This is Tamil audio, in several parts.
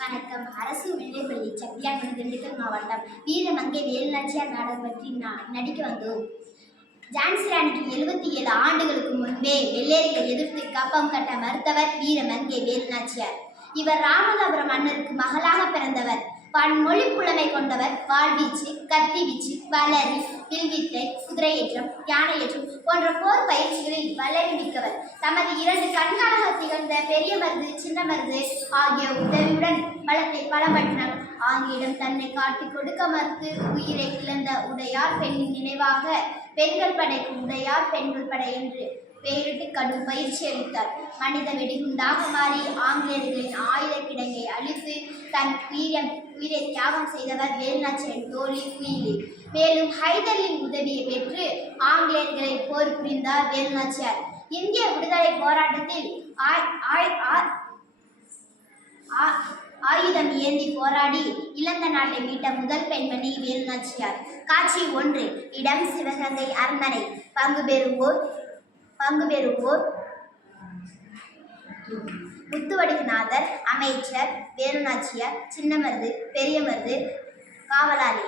வணக்கம். அரசு மேல்நிலைப்பள்ளி சத்தியாங்குடி திண்டுக்கல் மாவட்டம் வீரமங்கை வேலுநாச்சியார் நாடகம் பற்றி நடிக்க வந்தோம். ஜான்சி ராணிக்கு 77 ஆண்டுகளுக்கு முன்பே வெள்ளையர்களை எதிர்த்து கப்பம் கட்ட மறுத்தவர் வீரமங்கை வேலுநாச்சியார். இவர் ராமநாதபுரம் மன்னருக்கு மகளாக பிறந்தவர். பன்மொழி புலமை கொண்டவர். வாழ்வீச்சு, கத்தி வீச்சு, வளரி, வில்வித்தை, குதிரையேற்றம், யானையேற்றம் போன்ற போர் பயிற்சிகளில் வளரி மிக்கவர். தமது 2 கண்களாக திகழ்ந்த பெரிய மருது, சின்ன மருது ஆகிய உதவியுடன் பலத்தை பலப்படுத்தினார். ஆங்கியிடம் தன்னை காட்டி கொடுக்க மறுத்து உயிரை இழந்த உடையார் பெண்ணின் நினைவாக பெண்கள் படைக்கு உடையார் பெண்கள் படை என்று பெயரிட்டு கடும் பயிற்சி அளித்தார். மனித வெடிகுண்டாக மாறி ஆங்கிலேயர்களின் ஆயுத கிடங்கை அழித்து தன் உயிரை தியாகம் செய்தவர் வேலுநாச்சியாரின் தோழி குயிலி. மேலும் ஹைதரின் உதவியை பெற்று ஆங்கிலேயர்களை போர் புரிந்தார் வேலுநாச்சியார். இந்திய விடுதலை போராட்டத்தில் ஆயுதம் ஏந்தி போராடி இழந்த நாட்டை மீட்ட முதல் பெண்மணி வேலுநாச்சியார். காட்சி 1. இடம் சிவகங்கை அரண்மனை. பங்கு பெறுவோர் முத்துவடுகநாதர், அமைச்சர், வேலுநாச்சியார், சின்னமருது, பெரியமருது, காவலாளி.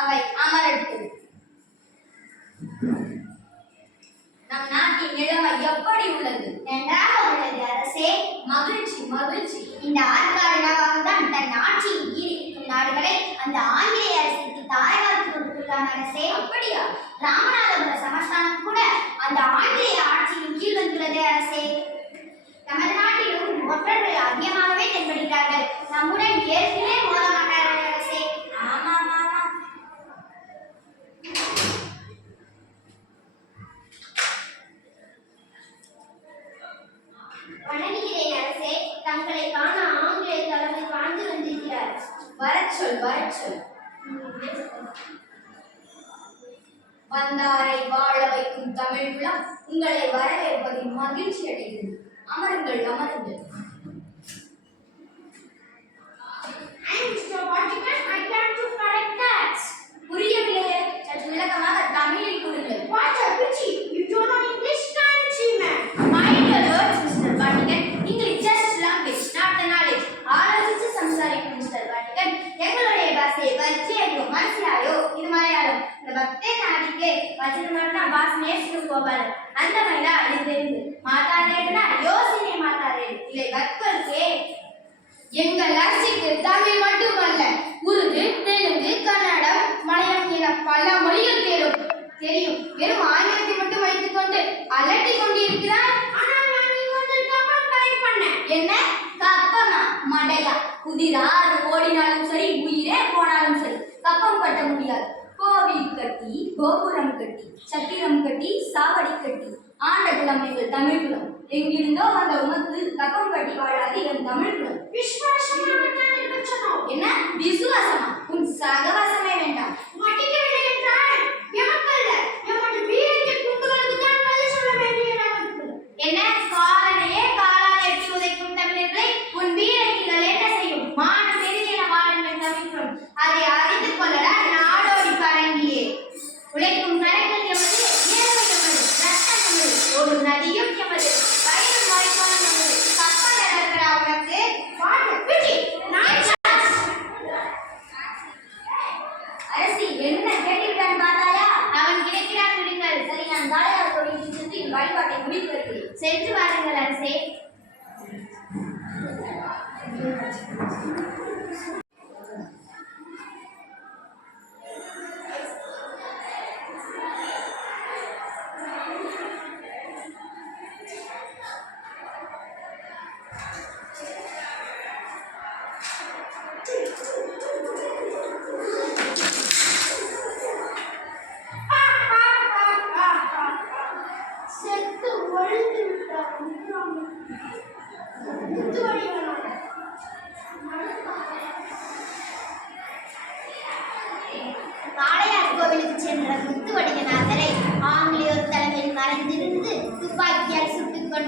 அவை அமரட்டும். நம் நாட்டின் நிலைமை எப்படி உள்ளது? நன்றாக உள்ளது அரசே. மகிழ்ச்சி மகிழ்ச்சி. இந்த ஆட்காரனாக தான் தன் ஆட்சியில் ஈடுபடும் நாடுகளை அந்த ஆங்கிலேய அரசுக்கு தாயவாத்து கொடுத்துள்ளார் அரசே. அப்படியா? ராமநாதபுர சமஸ்தானம் கூட அந்த ஆங்கிலேய ஆட்சியின் கீழ் வந்துள்ளது அரசே. நமது நாட்டிலும் ஒற்றர்கள் அதிகமாகவே தென்படுகிறார்கள். நம்முடன் ஏற்கனவே மோத மாட்டார்கள் அரசே. ஆமாம் ஆமாம். வணங்குகிறேன் அரசே. தங்களை காண ஆங்கிலேய தலைமை வாழ்ந்து வந்திருக்கிறார். வரச்சொல் வரச்சொல். வந்தாரை வாழ வைக்கும் தமிழ் குலம் உங்களை வரவேற்பதில் மகிழ்ச்சி அடைகிறது. அமருங்கள் அமருங்கள். புரியவில்லையே, சற்று விளக்கமாக தமிழில் கூறுங்கள். English just language, not the knowledge. ஆலோசிச்சு சம்சாரிக்கும் மிஸ்டர் வாட்டிகன். எங்களுடைய பாஷையை பற்றி எனக்கு மனசிலாயோ? இது மலையாளம். இந்த பக்தே நாடிக்கு வச்சனமானா பாஸ் நேசிக்கும் கோபாலன். அந்த மயிலா இது தெரிந்து மாதாரேனா யோசனை மாதாரே இல்லை கற்கல்கே. எங்கள் அரசுக்கு தமிழ் மட்டுமல்ல, உருது, தெலுங்கு, கன்னடம், மலையாளம் என பல மொழிகள் தெரியும். வெறும் ஆங்கிலத்தை மட்டும் வைத்துக் கொண்டு அலட்டி கொண்டிருக்கிறார். என்ன கப்பமா மடையா? குதிரா அது ஓடினாலும் சரி, உயிரே போனாலும் சரி, கப்பம் கட்ட முடியாது. கோவில் கட்டி, கோபுரம் கட்டி, சத்திரம் கட்டி, சாவடி கட்டி ஆண்ட குலம் எங்கள் தமிழ் குலம். எங்கிருந்தோ வந்த உமக்கு கப்பம் கட்டி வாழாது என் தமிழ் குலம். என்ன விசுவாசமா? உன் சகவாசமே வேண்டாம். என்ன காலனையே காலால் எட்டி உதைக்கும் தமிழர்களை உன் வீரர்கள் என்ன செய்யும்? மானம் எதிரின வாழுங்கள் தமிழ்குலம். அதை அறிந்து கொள்ளடா நாடோடி பரங்கியே. உழைக்கும் கரங்கள் எமது, நேர்மை எமது, ரத்தம் எமது, ஒரு நதியும் எமது, வயலும் வாய்ப்பாலும் எமது. கப்பல் இறக்கிறா உனக்கு? அரசி என்ன கேட்டிருக்கான் பார்த்தாயா? அவன் கிடைக்கிறான் விடுங்கள். சரி, நான் தாளையார் கோயிலுக்கு சென்று என் வழிபாட்டை முடித்து வருகிறேன். சென்று வாருங்கள் அரசே.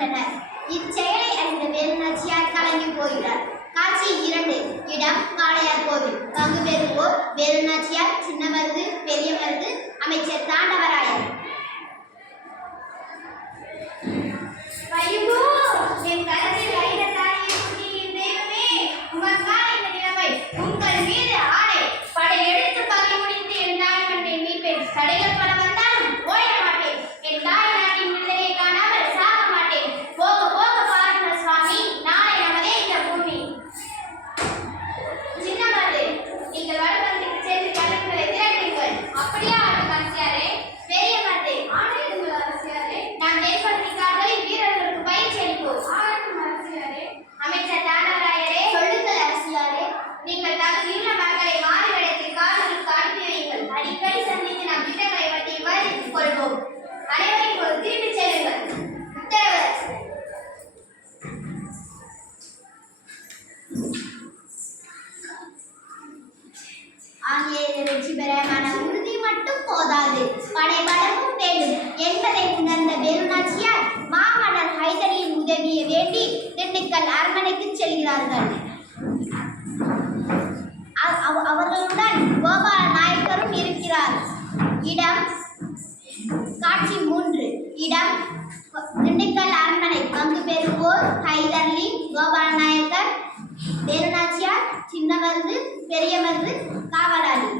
வருகின்றனர். இச்செயலை அறிந்த வேலுநாச்சியார் கலங்கி போகிறார். காட்சி 2. இடம் காளையார் கோவில். பங்கு பெறுவோர் வேலுநாச்சியார், சின்னமருது, பெரியமருது, அமைச்சர் தாண்டவராயர். ஐயோ, என் கரத்தில் வைத்த தாலியை சுற்றியின் தெய்வமே, உமக்கான இந்த நிலைமை உங்கள் மீது ஆணை. படையெடுத்து பகை முடித்து என் தாய் மண்ணை மீட்பேன். தடைகள் பல வந்தாலும் ஓய மாட்டேன். என் தாய் நாட்டின் விடுதலையை காணாமல் சாக மாட்டேன். போக போக பாருங்கள் சுவாமி, நாளை நமதே இந்த பூமி. சின்னமருது, நீங்கள் வடபகுதிக்கு சென்று கலங்களை திரட்டுங்கள். அப்படியா அரசியாரே? பெரியமருது, ஆணையிடுங்கள் அரசியாரே. நாம் மேற்பகுதிக்காரர்களை வீரர்களுக்கு பயிற்சி அளிப்போம். ஆகட்டும் அரசியாரே. அமைச்சர் தாண்டவராயரே, சொல்லுங்கள் அரசியாரே. நீங்கள் தகுதியுள்ள மக்களை மாறுவேடத்தில் காடுகளுக்கு அனுப்பி வையுங்கள். அடிக்கடி சந்தித்து நம் திட்டங்களை பற்றி விவாதித்துக் கொள்வோம். அனைவரையும் ஒரு திரும்பிச் செல்லுங்கள். உத்தரவு அரசே. ஆங்கிலேயர் வெற்றி பெற மன உறுதி மட்டும் போதாது, படைபலமும் வேண்டும் என்பதை உணர்ந்த வேலுநாச்சியார் மாமன்னர் ஹைதரியின் உதவியை வேண்டி திண்டுக்கல் அரண்மனைக்கு செல்கிறார்கள். அவர்களுடன் கோபால நாயக்கரும் இருக்கிறார். இடம் காட்சி 3. இடம் திண்டுக்கல் அரண்மனை. பங்கு பெறுவோர் ஹைதர்லி, கோபால நாயக்கர், வேலுநாச்சியார், சின்னமருது, பெரியமருது, காவலாளி.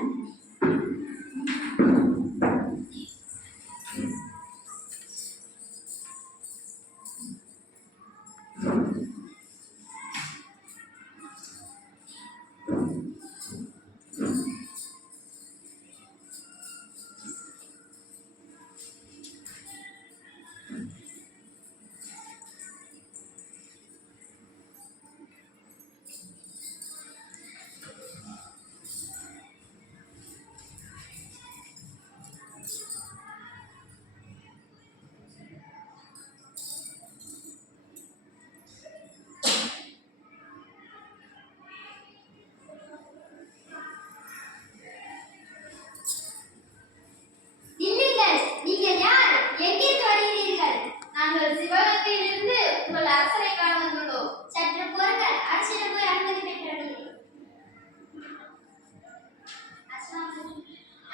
இல்லீங்கள், நீங்கள் யார்? எங்கிருந்து வருகிறீர்கள்? நாங்கள் சிவகங்கையிலிருந்து உங்கள் அரசரை காண வந்துள்ளோம். சற்று பொறுங்கள், அரசிடம் போய் அனுமதி பெற்று வருகிறேன்.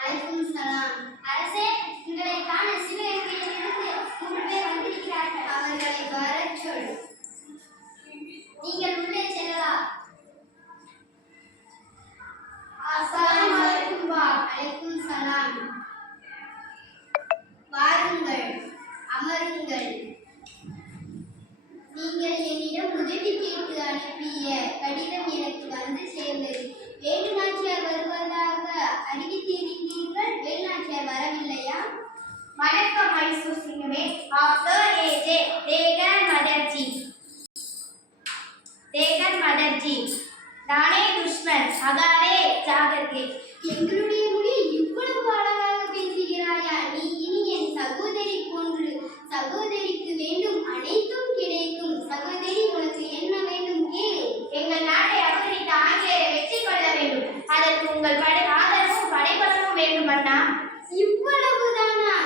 அலைக்கும் சலாம். அரசே, உங்களை காண சிவகங்கையிலிருந்து 3 பேர் வந்திருக்கிறார்கள். அவர்களை வரச் சொல். நீங்கள் உள்ளே செல்லலாம். அஸ்ஸலாமு அலைக்கும். அலைக்கும் சலாம். வாருங்கள், அமருங்கள். நீங்கள் என்னிடம் உதவி கேட்டு அனுப்பிய கடிதம் எனக்கு வந்து சேர்ந்தது. வேலுநாச்சியார் வருவதாக அறிவித்திருக்கிறீர்கள். வேலுநாச்சியார் வரவில்லையா? வணக்கம் மைசூர் சிங்கமே. ஆஃப்டர் ஏஜே தேகர் மதர்ஜி. நானே துஷ்மன் அகாரே ஜாகர்கே. எங்களுடைய மொழி இவ்வளவு அழகாக பேசுகிறாயா? நீ இனி என் சகோதரி போன்று. சகோதரிக்கு வேண்டும் அனைத்தும் கிடைக்கும். சகோதரி, உனக்கு என்ன வேண்டும் கேள். எங்கள் நாட்டை அபகரித்த ஆங்கிலேயரை வெற்றி கொள்ள வேண்டும். அதற்கு உங்கள் ஆதரவும் படைபலமும் வேண்டும் அண்ணா. இவ்வளவுதானா?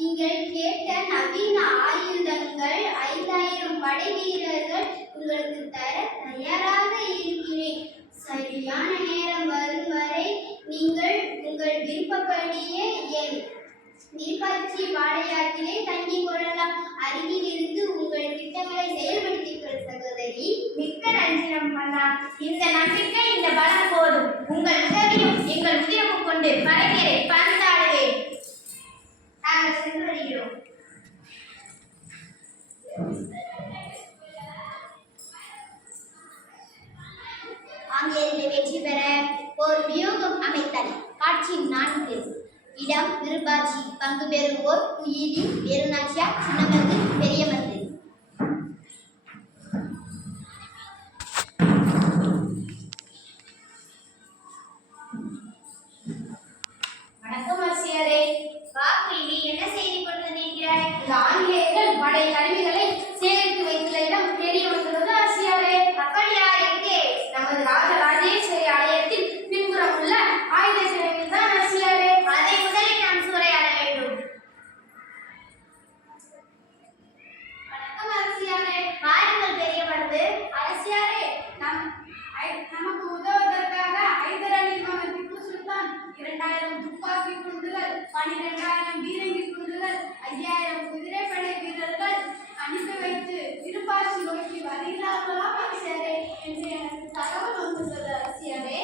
நீங்கள் கேட்ட நவீன ஆயுதங்கள் 5000 படை வீரர்கள் உங்களுக்கு தர தயாராக இருக்கிறேன். சரியான நேரம் வரும் வரை நீங்கள் உங்கள் விருப்பப்படியே என் நீர்ப்பாய்ச்சி பாளையத்திலே தங்கிக் கொள்ளலாம். அருகில் இருந்து உங்கள் திட்டங்களை செயல்படுத்திக் சகோதரி. மிக்க நன்றினம் அண்ணா. இந்த நம்பிக்கை, இந்த பலம் போதும். உங்கள் உதவியும் எங்கள் உதிரமும் கொண்டு படையரை பந்தாடுவேன். நாங்கள் சென்று வருகிறோம். ஆங்கிலேயர்களை வெற்றி பெற ஒரு வியூகம் அமைத்தல். காட்சி 4. இடம் விருப்பாட்சி. பங்கு பெறுவோர் குயிலி, வேலுநாச்சியார், சின்னமருது, பெரியமருது. வணக்கம் அரசியாரே. வாக்கு, இது என்ன செய்தி கொண்டு வந்திருக்கிறாய்? இந்த ஆங்கிலேயர்கள் படை கருவிகளை சேகரித்து வைத்துள்ள இடம் தெரிய வந்துள்ளது அரசியாரே. அப்படியா? எங்கே? நமது ராஜராஜேஸ்வரி ஆலயத்தில் பின்புறம் உள்ள ஆயுத கிழங்கில் தான் அரசியாரே. அதை முதலில் நாம் சூறையாட வேண்டும். 12,000 பீரங்கி குண்டுகள், 5,000 குதிரைப்படை வீரர்கள் அனுப்பி வைத்து திருப்பாச்சி நோக்கி வருகிறார்களா அரசியாரே என்று எனக்கு தகவல் வந்துள்ளது அரசியாரே.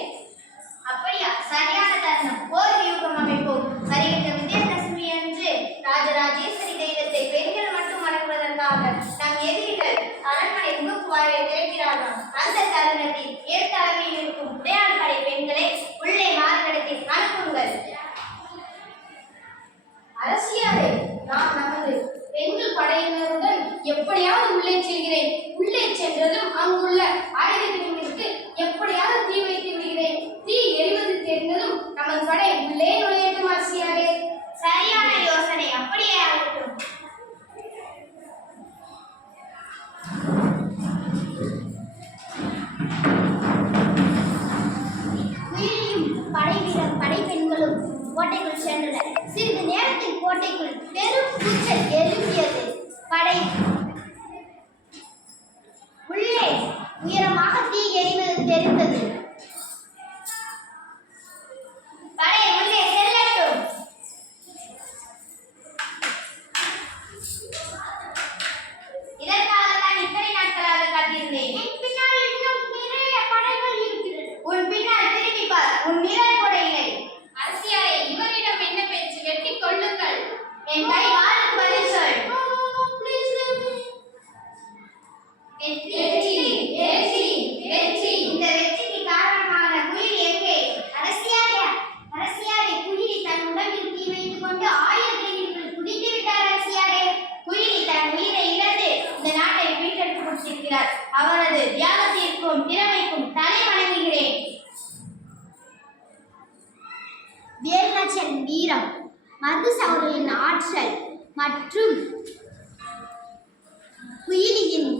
அப்படியா? சரியான தருணம். போர் வியூகம் அமைப்போம். வருகின்ற விஜயதசமி அன்று ராஜராஜேஸ்வரி தெய்வத்தை பெண்கள் மட்டும் வணங்குவதற்காக நம் எதிரிகள் அரண்மனை முகப்புவாயை திறக்கிறார்கள். அந்த தருணத்தில் ஏற்தளவில் இருக்கும் உடையாள் படை பெண்களை உள்ளே மார்க்கெடுத்தில் அனுப்புங்கள். அரசியாரே, நான் நமது பெண்கள் படையினருடன் எப்படியாவது உள்ளே செல்கிறேன். உள்ளே சென்றதும் அங்குள்ள ஆயுதங்களுக்கு எப்படியாவது தீ வைத்து விடுகிறேன். தீ எரிவது தெரிந்ததும் நமது படை உள்ளே நுழையட்டும் அரசியாரே. சரியான யோசனை. அப்படியே ஆகட்டும். குயிலியும் படைப்பெண்களும் கோட்டைக்குள் சென்றனர். சிறிது நேரத்தில் கோட்டைக்குள் பெரும் கூச்சல் எழுப்பியது. படை உள்ளே உயரமாக தீ எரிவது தெரிந்தது. படை உள்ளே செல்லட்டும். இதற்காக தான் இத்தனை நாட்களாக காத்திருந்தேன். என் பின்னால் இன்னும் நிறைய படைகள் இருக்கிறது. உன் பின்னால் திரும்பி பார். உன் நிழல் கூட இல்லை. அரசியாரே, இவரிடம் என்ன பேச்சு? வெட்டி கொள்ளுங்கள். என் கை வாளுக்கு பதில் சொல். வெற்றி வெற்றி வெற்றி. இந்த வெற்றிக்கு காரணமான குயிலி எங்கே? அரசியாரே, குயிலி தன் உடம்பில் தீ வைத்துக் கொண்டு ஆயுதத்தில் குதித்து விட்டார். அரசியாரே, குயிலி தன் உயிரை இழந்து இந்த நாட்டை மீட்டெடுத்துக் கொடுத்திருக்கிறார். அவரது தியாகத்திற்கும் திறமைக்கும் தலை வணங்குகிறேன். வேலுநாச்சியாரின் வீரம், மருதுஸ் அவர்களின் ஆற்றல் மற்றும் குயிலியின்